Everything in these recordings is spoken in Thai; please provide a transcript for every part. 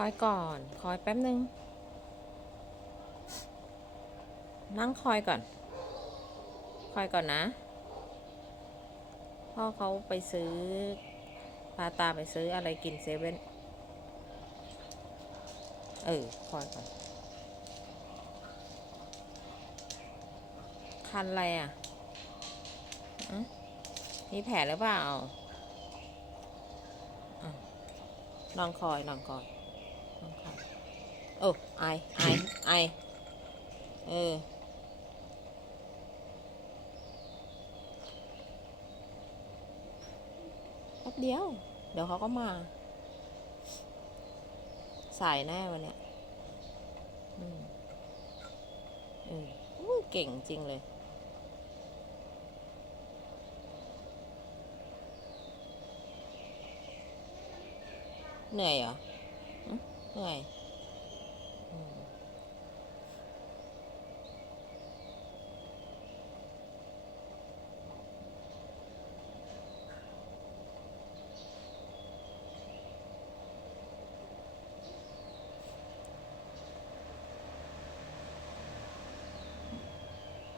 คอยก่อน คอยแป๊บนึง นั่งคอยก่อน คอยก่อนนะ พ่อเขาไปซื้อ พาตาไปซื้ออะไรกินเซเว่น เออ คอยก่อน คันอะไรอะอะมีแผลหรือเปล่าอะนอนคอยนอนคอยนอนคอย โอ้ไอไอไอเออแป๊บเดียว เดี๋ยวเขาก็มา สายแน่วันเนี้ยอืมเอออู้เก่งจริงเลยเหนื่อยเหรอเหนื่อย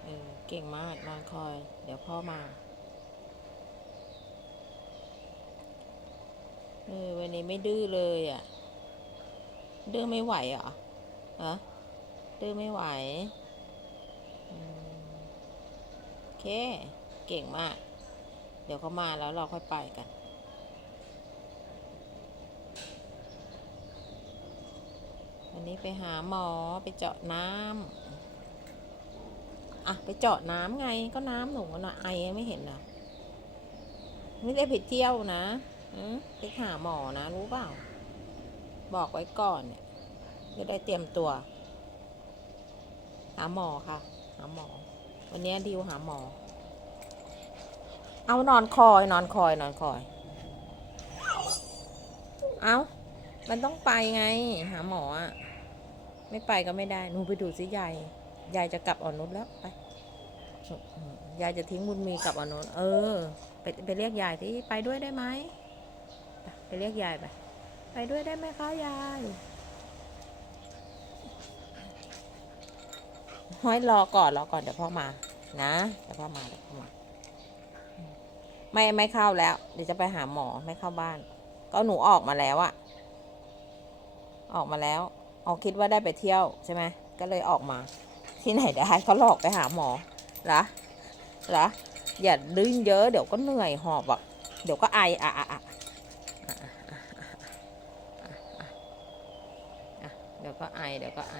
อืม เก่งมากนอนคอย เดี๋ยวพ่อมาเออวันนี้ไม่ดื้อเลยอะ ดื้อไม่ไหวเหรอฮะดื้อไม่ไหวโอเค เก่งมาก เดี๋ยวเขามาแล้วเราค่อยไปกัน วันนี้ไปหาหมอไปเจาะน้ำ อะไปเจาะน้ำไงก็น้ำหนูน่ะไอไม่เห็นเหรอไม่ได้ไปเที่ยวนะอไปหาหมอนะ รู้เปล่า บอกไว้ก่อนเนี่ยจะได้เตรียมตัว หาหมอค่ะ หาหมอ วันนี้ดิวหาหมอ เอานอนคอย นอนคอย นอนคอย เอามันต้องไปไง หาหมออะไม่ไปก็ไม่ได้หนูไปดูสิยาย ยายจะกลับอ่อนนุชแล้วไปยายจะทิ้งบุญมีกลับอ่อนนุชเออไปไปเรียกยายที่ไปด้วยได้ไหมไปเรียกยายไปไปด้วยได้ไหมคะยายห้อยรอก่อนรอก่อนเดี๋ยวพ่อมา นะเดี๋ยวพ่อมาเดี๋ยวพ่อมา ไม่ไม่เข้าแล้ว เดี๋ยวจะไปหาหมอไม่เข้าบ้าน ก็หนูออกมาแล้วอะออกมาแล้วออกคิดว่าได้ไปเที่ยวใช่ไหมก็เลยออกมา ที่ไหนได้เขาหลอกไปหาหมอละละอย่าดื้อเยอะเดี๋ยวก็เหนื่อยหอบอะเดี๋ยวก็ไออะอะอะเดี๋ยวก็ไอเดี๋ยวก็ไอ